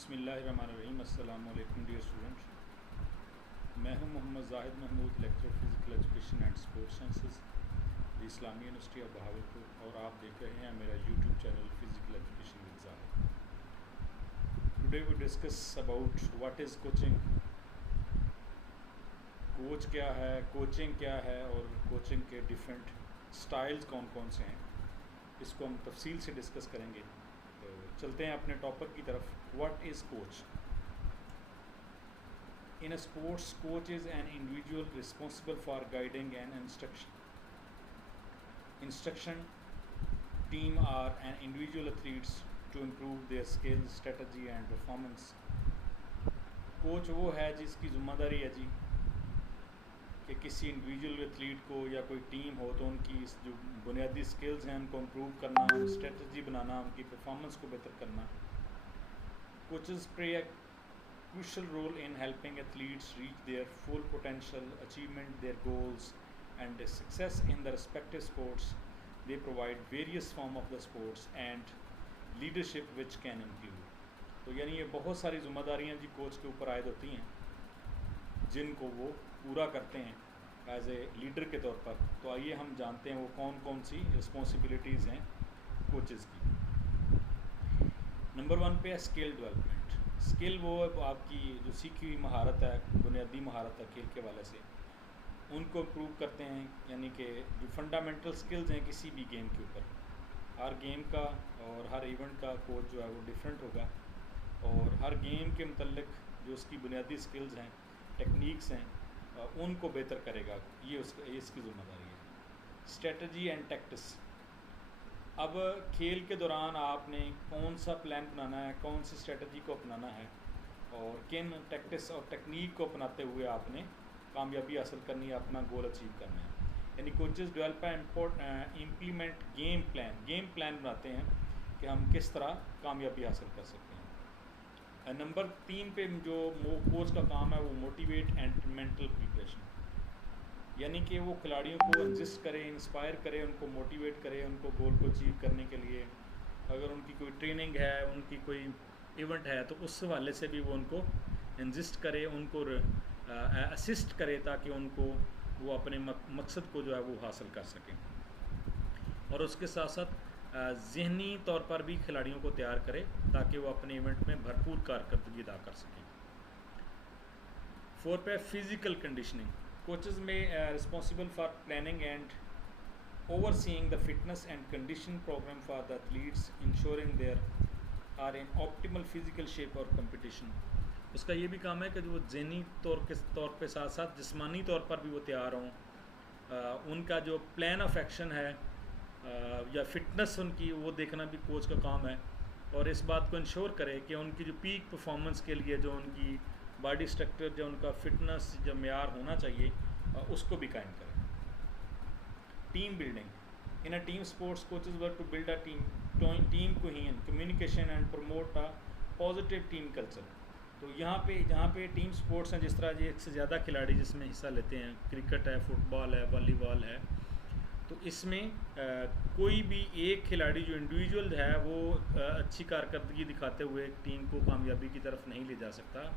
बिस्मिल्लाहिर्रहमानिर्रहीम। अस्सलाम वालेकुम डियर स्टूडेंट। मैं हूं Mohammad Zahid Mahmood, lecture physical education and sports sciences, Islamia university of Bahawalpur, और आप देख रहे हैं मेरा YouTube channel physical education with Zahid. Today we discuss about what is coaching, coach क्या है, कोचिंग क्या है और कोचिंग के डिफरेंट स्टाइल्स कौन कौन से हैं, इसको हम तफसील से डिस्कस करेंगे। तो चलते हैं अपने टॉपिक की तरफ। What is coach? In a sports, coach is an individual responsible for guiding and instruction team or an individual athletes to improve their skills, strategy and performance. Coach वो है जिसकी ज़िम्मेदारी है जी कि किसी इंडिविजुअल एथलीट को या कोई टीम हो तो उनकी जो बुनियादी स्किल्स हैं उनको इम्प्रूव करना, स्ट्रेटजी बनाना, उनकी परफॉर्मेंस को बेहतर करना। Coaches play a crucial role in helping athletes reach their full potential, achievement their goals and success in the respective sports. They provide various form of the sports and leadership which can include. तो यानी ये बहुत सारी ज़िम्मेदारियाँ जी coach के ऊपर आयद होती हैं जिनको वो पूरा करते हैं एज ए लीडर के तौर पर। तो आइए हम जानते हैं वो कौन कौन सी रिस्पॉन्सिबिलिटीज़ हैं कोचेज़ की। नंबर 1 पे है स्किल डेवलपमेंट। स्किल वो आपकी जो सीखी हुई महारत है, बुनियादी महारत है खेल के वाले से, उनको इम्प्रूव करते हैं। यानी कि जो फंडामेंटल स्किल्स हैं किसी भी गेम के ऊपर, हर गेम का और हर इवेंट का कोच जो है वो डिफरेंट होगा और हर गेम के मतलब जो उसकी बुनियादी स्किल्स हैं, टेक्निक्स हैं, उनको बेहतर करेगा। ये इसकी ज़िम्मेदारी है। Strategy and tactics. अब खेल के दौरान आपने कौन सा प्लान बनाना है, कौन सी स्ट्रेटजी को अपनाना है और किन टैक्टिक्स और टेक्निक को अपनाते हुए आपने कामयाबी हासिल करनी है, अपना गोल अचीव करना है। यानी coaches develop implement game plan बनाते हैं कि हम किस तरह कामयाबी हासिल कर सकते हैं। नंबर 3 पे जो कोच का काम है वो मोटिवेट एंड मेंटल प्रिपरेशन, यानी कि वो खिलाड़ियों को एग्जिस्ट करे, इंस्पायर करे, उनको मोटिवेट करे उनको गोल को अचीव करने के लिए। अगर उनकी कोई ट्रेनिंग है, उनकी कोई इवेंट है तो उस हवाले से भी वो उनको एग्जिस्ट करे, उनको असिस्ट करे ताकि उनको वो अपने मकसद को जो है वो हासिल कर सकें। और उसके साथ साथ ज़हनी तौर पर भी खिलाड़ियों को तैयार करे ताकि वो अपने इवेंट में भरपूर कारकर्दगी अदा कर सकें। 4 पे फिज़िकल कंडीशनिंग। कोचेस में responsible for planning and overseeing the fitness and conditioning program for the athletes, ensuring they are in optimal physical shape or competition. उसका ये भी काम है कि जो ज़हनी तौर पे साथ साथ जिस्मानी तौर पर भी वो तैयार हों। उनका जो प्लान ऑफ एक्शन है या फिटनेस उनकी, वो देखना भी कोच का काम है और इस बात को इंश्योर करे कि उनकी जो पीक परफॉर्मेंस के लिए जो उनकी बॉडी स्ट्रक्चर, जो उनका फिटनेस जो मेयार होना चाहिए, उसको भी कायम करें। Team building. In a team sports coaches work to build a team cohesion, communication and promote a positive team culture. तो जहाँ पे टीम स्पोर्ट्स हैं, जिस तरह एक से ज़्यादा खिलाड़ी जिसमें हिस्सा लेते हैं, क्रिकेट है, फुटबॉल है, वॉलीबॉल है, तो इसमें कोई भी एक खिलाड़ी जो इंडिविजुअल है वो अच्छी कारकर्दगी दिखाते हुए टीम को कामयाबी की तरफ नहीं ले जा सकता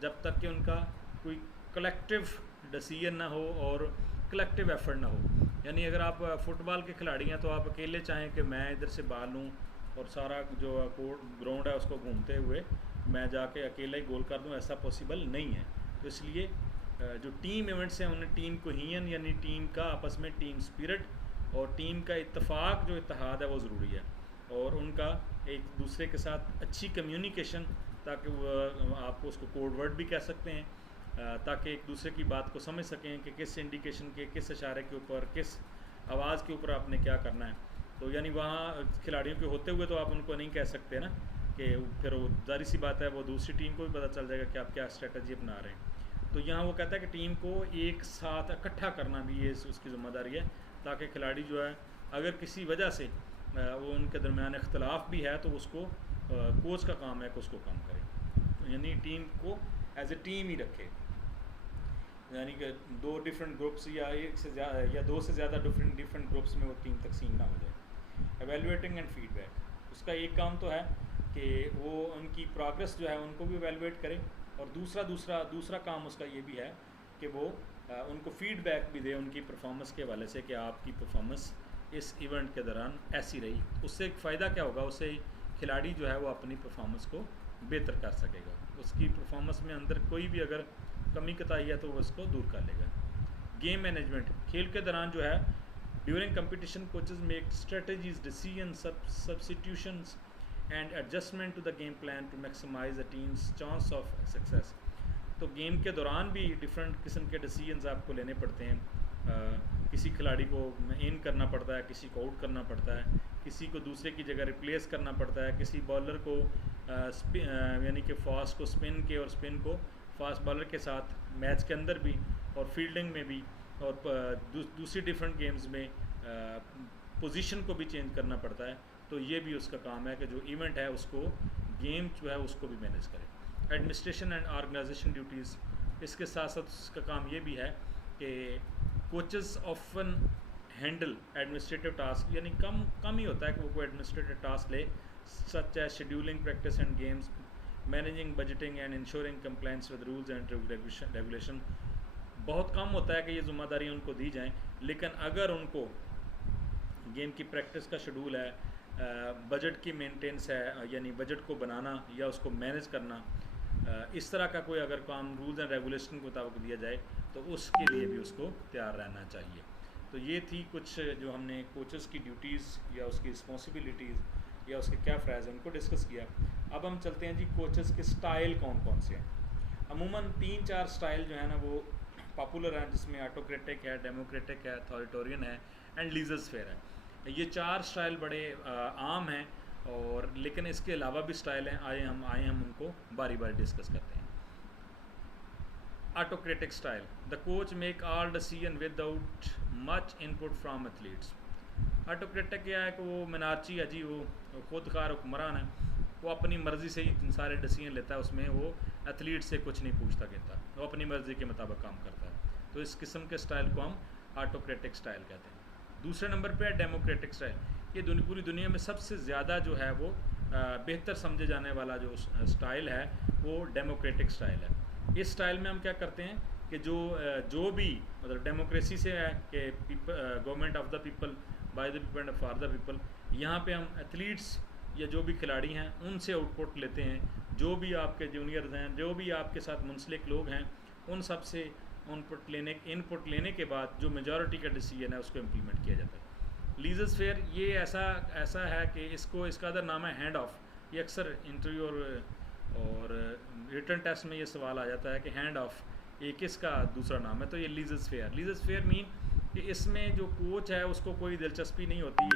जब तक कि उनका कोई कलेक्टिव डिसीजन ना हो और कलेक्टिव एफर्ट ना हो। यानी अगर आप फुटबॉल के खिलाड़ी हैं तो आप अकेले चाहें कि मैं इधर से बाल लूँ और सारा जो ग्राउंड है उसको घूमते हुए मैं जाके अकेले ही गोल कर दूँ, ऐसा पॉसिबल नहीं है। तो इसलिए जो टीम इवेंट्स हैं उन्हें टीम कोहेजन यानी टीम का आपस में टीम स्पिरिट और टीम का इत्तेफाक, जो इत्तेहाद है वो ज़रूरी है, और उनका एक दूसरे के साथ अच्छी कम्युनिकेशन, ताकि वो आपको उसको कोड वर्ड भी कह सकते हैं, ताकि एक दूसरे की बात को समझ सकें कि किस इंडिकेशन के, किस इशारे के ऊपर, किस आवाज़ के ऊपर आपने क्या करना है। तो यानी वहाँ खिलाड़ियों के होते हुए तो आप उनको नहीं कह सकते ना कि फिर वो जारी सी बात है वो दूसरी टीम को भी पता चल जाएगा कि आप क्या स्ट्रेटजी अपना रहे हैं। तो यहाँ वो कहता है कि टीम को एक साथ इकट्ठा करना भी ये उसकी ज़िम्मेदारी है, ताकि खिलाड़ी जो है अगर किसी वजह से वो उनके दरमियान इख्तलाफ भी है तो उसको कोच का काम है कि उसको कम करे। तो यानी टीम को एज ए टीम ही रखे, यानी कि 2 डिफरेंट ग्रुप्स या 1 से ज़्यादा या 2 से ज़्यादा डिफरेंट ग्रुप्स में वो टीम तकसीम ना हो जाए। Evaluating and feedback. उसका एक काम तो है कि वो उनकी प्रोग्रेस जो है उनको भी एवेलुएट करे, और दूसरा काम उसका ये भी है कि वो उनको फीडबैक भी दे उनकी परफॉर्मेंस के हवाले से कि आपकी परफॉर्मेंस इस इवेंट के दौरान ऐसी रही। उससे एक फ़ायदा क्या होगा, उससे खिलाड़ी जो है वो अपनी परफॉर्मेंस को बेहतर कर सकेगा, उसकी परफॉर्मेंस में अंदर कोई भी अगर कमी कताई है तो वो उसको दूर कर लेगा। गेम मैनेजमेंट, खेल के दौरान जो है during competition coaches make strategies, decision, substitutions and adjustment to the game plan to maximize the team's chance of success. तो गेम के दौरान भी डिफरेंट किस्म के डिसीजंस आपको लेने पड़ते हैं। किसी खिलाड़ी को इन करना पड़ता है, किसी को आउट करना पड़ता है, किसी को दूसरे की जगह रिप्लेस करना पड़ता है, किसी बॉलर को यानी कि फास्ट को स्पिन के और स्पिन को फास्ट बॉलर के साथ मैच के अंदर भी और फील्डिंग में भी, और दूसरी डिफरेंट गेम्स में पोजीशन को भी चेंज करना पड़ता है। तो ये भी उसका काम है कि जो इवेंट है उसको, गेम जो है उसको भी मैनेज करे। एडमिनिस्ट्रेशन एंड ऑर्गेनाइजेशन ड्यूटीज़, इसके साथ साथ उसका काम ये भी है कि coaches often handle administrative task, यानी कम ही होता है कि वो कोई एडमिनिस्ट्रेटिव टास्क ले, such as scheduling practice and games, managing budgeting and ensuring compliance with rules and regulation. बहुत कम होता है कि ये ज़िम्मेदारी उनको दी जाएँ, लेकिन अगर उनको गेम की प्रैक्टिस का शेड्यूल है, बजट की मेंटेनेंस है, यानी बजट को बनाना या उसको मैनेज करना, इस तरह का कोई अगर काम रूल्स एंड रेगुलेशन के मुताबिक दिया जाए तो उसके लिए भी उसको तैयार रहना चाहिए। तो ये थी कुछ जो हमने कोचेस की ड्यूटीज़ या उसकी रिस्पॉन्सिबिलिटीज़ या उसके क्या फ़राइज़ हैं उनको डिस्कस किया। अब हम चलते हैं जी कोचेस के स्टाइल कौन कौन से हैं। अमूमन 3-4 स्टाइल जो है ना वो पॉपुलर हैं, जिसमें ऑटोक्रेटिक है, डेमोक्रेटिक है, अथॉरिटेरियन है एंड लीजर-फेयर है। ये 4 स्टाइल बड़े आम हैं, और लेकिन इसके अलावा भी स्टाइल हैं। आए हम उनको बारी बारी डिस्कस करते हैं। Autocratic style, the coach make all decision without much input from athletes. Autocratic क्या है कि वो मिनार्ची है जी, वो खुद कार हुक्मरान है, वो अपनी मर्ज़ी से ही सारे डिसीजन लेता है, उसमें वो एथलीट से कुछ नहीं पूछता कहता, वो अपनी मर्ज़ी के मुताबिक काम करता है। तो इस किस्म के स्टाइल को हम ऑटोक्रेटिक स्टाइल कहते हैं। दूसरे नंबर पे है डेमोक्रेटिक स्टाइल। ये पूरी दुनिया में सबसे ज़्यादा जो है वो बेहतर समझे जाने वाला जो स्टाइल है वो डेमोक्रेटिक स्टाइल है। इस स्टाइल में हम क्या करते हैं कि जो भी मतलब डेमोक्रेसी से है कि government of the people, by the people and for the people, यहाँ पे हम एथलीट्स या जो भी खिलाड़ी हैं उनसे आउटपुट लेते हैं, जो भी आपके जूनियर्स हैं, जो भी आपके साथ मुंसलिक लोग हैं, उन सब से इनपुट लेने के बाद जो मेजॉरिटी का डिसीजन है उसको इम्प्लीमेंट किया जाता है। लीजर्स फेयर ये ऐसा है कि इसका अदर नाम है हैंड ऑफ। ये अक्सर इंटरव्यू और रिटन टेस्ट में ये सवाल आ जाता है कि हैंड ऑफ ये किसका दूसरा नाम है। तो ये लीजर्स फेयर मीन कि इसमें जो कोच है उसको कोई दिलचस्पी नहीं होती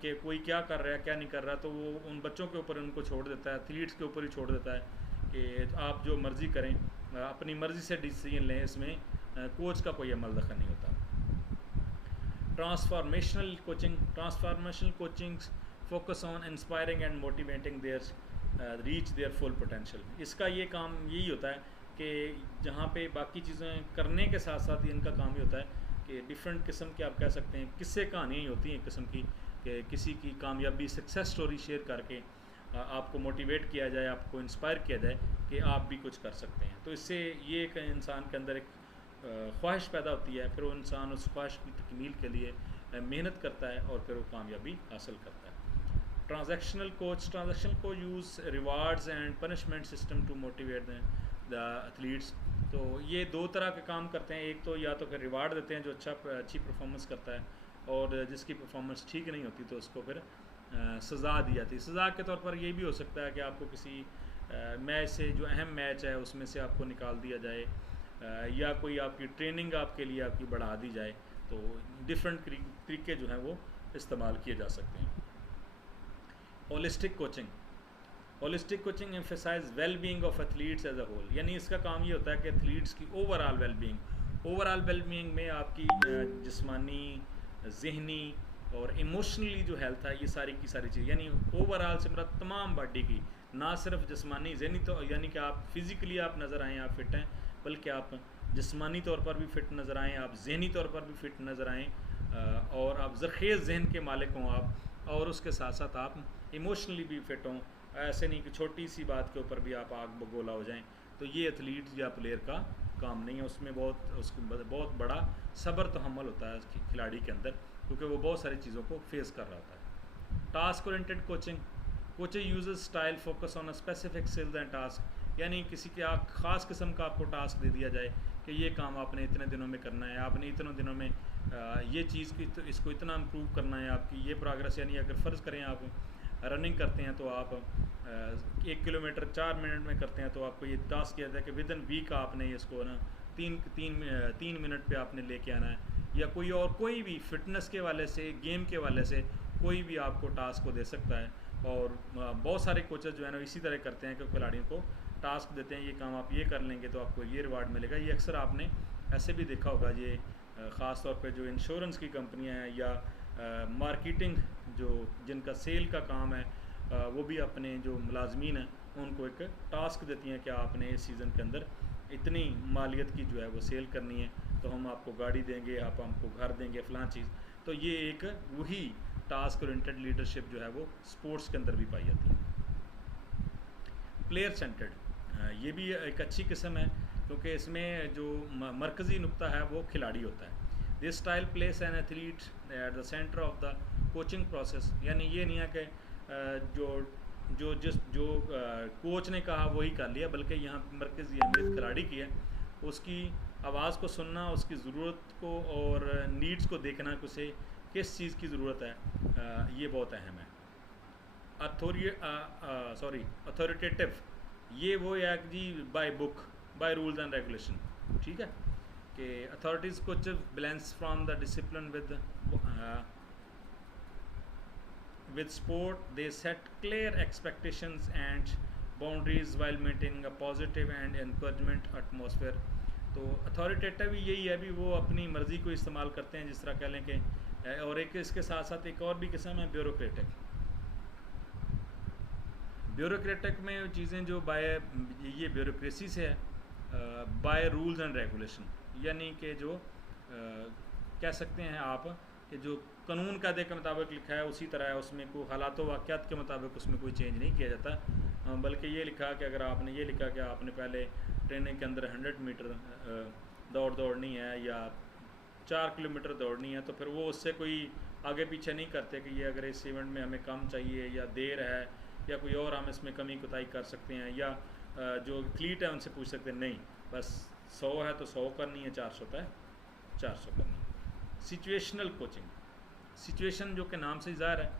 कि कोई क्या कर रहा है क्या नहीं कर रहा, तो वो उन बच्चों के ऊपर उनको छोड़ देता है, एथलीट्स के ऊपर ही छोड़ देता है कि आप जो मर्ज़ी करें, अपनी मर्ज़ी से डिसीजन लें, इसमें कोच का कोई अमल दखल नहीं होता। Transformational coaching focus on inspiring and motivating there reach there full potential. इसका ये काम यही होता है कि जहाँ पे बाकी चीज़ें करने के साथ साथ इनका काम ही होता है कि डिफरेंट किस्म के आप कह सकते हैं किस्से कहानियाँ ही होती हैं किस्म की, कि किसी की कामयाबी सक्सेस स्टोरी शेयर करके आपको मोटिवेट किया जाए, आपको इंस्पायर किया जाए कि आप भी कुछ कर सकते हैं। तो इससे ये एक इंसान के अंदर एक ख्वाहिश पैदा होती है, फिर वो इंसान उस ख्वाहिश की तकमील के लिए मेहनत करता है और फिर वो कामयाबी हासिल करता है। ट्रांजैक्शनल को use rewards and punishment system to motivate the athletes. तो ये 2 तरह के काम करते हैं। एक तो या तो फिर रिवार्ड देते हैं जो अच्छी परफॉर्मेंस करता है, और जिसकी परफॉर्मेंस ठीक नहीं होती तो उसको फिर सज़ा दी जाती है। सज़ा के तौर पर ये भी हो सकता है कि आपको किसी मैच से, जो अहम मैच है उसमें से आपको निकाल दिया जाए, या कोई आपकी ट्रेनिंग आपके लिए आपकी बढ़ा दी जाए। तो डिफरेंट तरीके जो हैं वो इस्तेमाल किए जा सकते हैं। Holistic coaching emphasize well being of athletes as a whole, यानी इसका काम ये होता है कि एथलीट्स की ओवरऑल वेल बीइंग में आपकी जिस्मानी, जहनी और इमोशनली जो हेल्थ है, ये सारी की सारी चीज़, यानी ओवरऑल से मेरा तमाम बॉडी की, ना सिर्फ जिस्मानी जहनी, तो यानी कि आप फिज़िकली आप नज़र आएँ आप फिट हैं, बल्कि आप जिस्मानी तौर पर भी फ़िट नज़र आएँ, आप जहनी तौर पर भी फ़िट नज़र आएँ, और आप ज़रखेज़ जहन के मालिक हों आप, और उसके साथ साथ आप इमोशनली भी फ़िट हों, ऐसे नहीं कि छोटी सी बात के ऊपर भी आप आग बगोला हो जाएं। तो ये एथलीट या प्लेयर का काम नहीं है, उसमें बहुत बड़ा सब्र तहम्मुल होता है खिलाड़ी के अंदर, क्योंकि वो बहुत सारी चीज़ों को फेस कर रहा होता है। Task oriented coaching, coaching uses style focus on a specific skills and task, यानी किसी के ख़ास किस्म का आपको टास्क दे दिया जाए कि ये काम आपने इतने दिनों में करना है, आपने इतने दिनों में ये चीज़ की तो इसको इतना इम्प्रूव करना है, आपकी ये प्रोग्रेस, यानी अगर फ़र्ज़ करें आप रनिंग करते हैं तो आप 1 किलोमीटर 4 मिनट में करते हैं, तो आपको ये टास्क किया जाता है कि विद इन वीक आपने इसको ना 3 मिनट पे आपने लेके आना है, या कोई भी फिटनेस के वाले से, गेम के वाले से कोई भी आपको टास्क को दे सकता है। और बहुत सारे कोचेस जो है ना इसी तरह करते हैं कि खिलाड़ियों को टास्क देते हैं, ये काम आप ये कर लेंगे तो आपको ये रिवार्ड मिलेगा। ये अक्सर आपने ऐसे भी देखा होगा, ये ख़ास तौर पे जो इंश्योरेंस की कंपनियां हैं या मार्केटिंग जिनका सेल का काम है, वो भी अपने जो मुलाजमीन हैं उनको एक टास्क देती हैं कि आपने इस सीज़न के अंदर इतनी मालियत की जो है वो सेल करनी है, तो हम आपको गाड़ी देंगे, आप हमको घर देंगे, फ़लाँ चीज़। तो ये एक वही टास्क ओरिएंटेड लीडरशिप जो है वो स्पोर्ट्स के अंदर भी पाई जाती है। प्लेयर सेंटर्ड, ये भी एक अच्छी किस्म है, क्योंकि इसमें जो मरकज़ी नुक्ता है वो खिलाड़ी होता है। This style place an athlete at the centre of the coaching process, यानी ये नहीं है कि जो कोच ने कहा वही कर लिया, बल्कि यहाँ मरकज़ी अहमियत खिलाड़ी की है, उसकी आवाज़ को सुनना, उसकी ज़रूरत को और नीड्स को देखना कि उसे किस चीज़ की ज़रूरत है, ये बहुत अहम है। अथॉरिटेटिव, ये वो है कि जी by book, by rules and regulation, ठीक है, कि अथॉरिटीज़ कुछ balance from the discipline with sport, they set clear expectations and boundaries while maintaining a positive and encouragement atmosphere। तो अथॉरिटेटिव यही है भी, वो अपनी मर्ज़ी को इस्तेमाल करते हैं, जिस तरह कह लें कि, और एक इसके साथ साथ एक और भी किस्म है ब्यूरोक्रेटिक। ब्यूरोक्रेटिक में चीज़ें जो ये ब्यूरोक्रेसी से है, बाय रूल्स एंड रेगुलेशन, यानी कि जो कह सकते हैं आप कि जो कानून कायदे के मुताबिक लिखा है उसी तरह है, उसमें कोई हालात वाक़यात के मुताबिक उसमें कोई चेंज नहीं किया जाता, बल्कि ये लिखा कि अगर आपने ये लिखा कि आपने पहले ट्रेनिंग के अंदर 100 मीटर दौड़नी है या 4 किलोमीटर दौड़नी है, तो फिर वो उससे कोई आगे पीछे नहीं करते कि ये अगर इस इवेंट में हमें कम चाहिए या देर है या कोई और हम इसमें कमी कोताही कर सकते हैं, या जो एथलीट है उनसे पूछ सकते हैं, नहीं बस 100 है तो 100 करनी है, 400 है 400 करनी है। सिचुएशनल कोचिंग, सिचुएशन जो कि नाम से ज़ाहिर है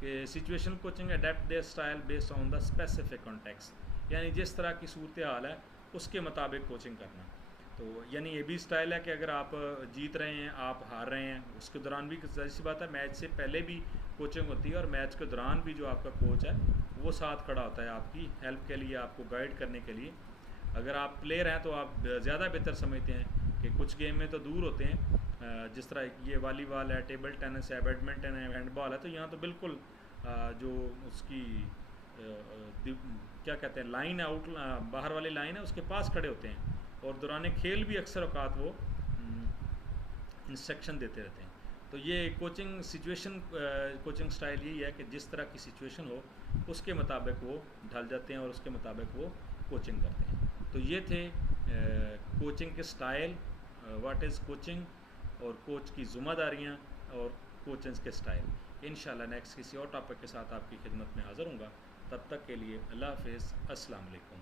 कि situational coaching adapt there style based on the specific context, यानी जिस तरह की सूरत हाल है उसके मुताबिक कोचिंग करना। तो यानी ये भी स्टाइल है कि अगर आप जीत रहे हैं, आप हार रहे हैं, उसके दौरान भी जाहिर सी बात है मैच से पहले भी कोचिंग होती है, और मैच के दौरान भी जो आपका कोच है वो साथ खड़ा होता है आपकी हेल्प के लिए, आपको गाइड करने के लिए। अगर आप प्लेयर हैं तो आप ज़्यादा बेहतर समझते हैं कि कुछ गेम में तो दूर होते हैं, जिस तरह ये वॉलीबॉल है, टेबल टेनिस है, बैडमिंटन है, हैंडबॉल है, तो यहाँ तो बिल्कुल जो उसकी क्या कहते हैं लाइन आउट, बाहर वाली लाइन है उसके पास खड़े होते हैं, और दौरान खेल भी अक्सर औकात वो इंस्ट्रक्शन देते रहते हैं। तो ये कोचिंग स्टाइल यही है कि जिस तरह की सिचुएशन हो उसके मुताबिक वो ढल जाते हैं और उसके मुताबिक वो कोचिंग करते हैं। तो ये थे कोचिंग के स्टाइल, व्हाट इज़ कोचिंग, और कोच की ज़िम्मेदारियाँ और कोचिंग के स्टाइल। इंशाल्लाह नेक्स्ट किसी और टॉपिक के साथ आपकी खिदमत में हाज़िर हूँगा। तब तक के लिए अल्लाह हाफ़िज़, अस्सलाम वालेकुम।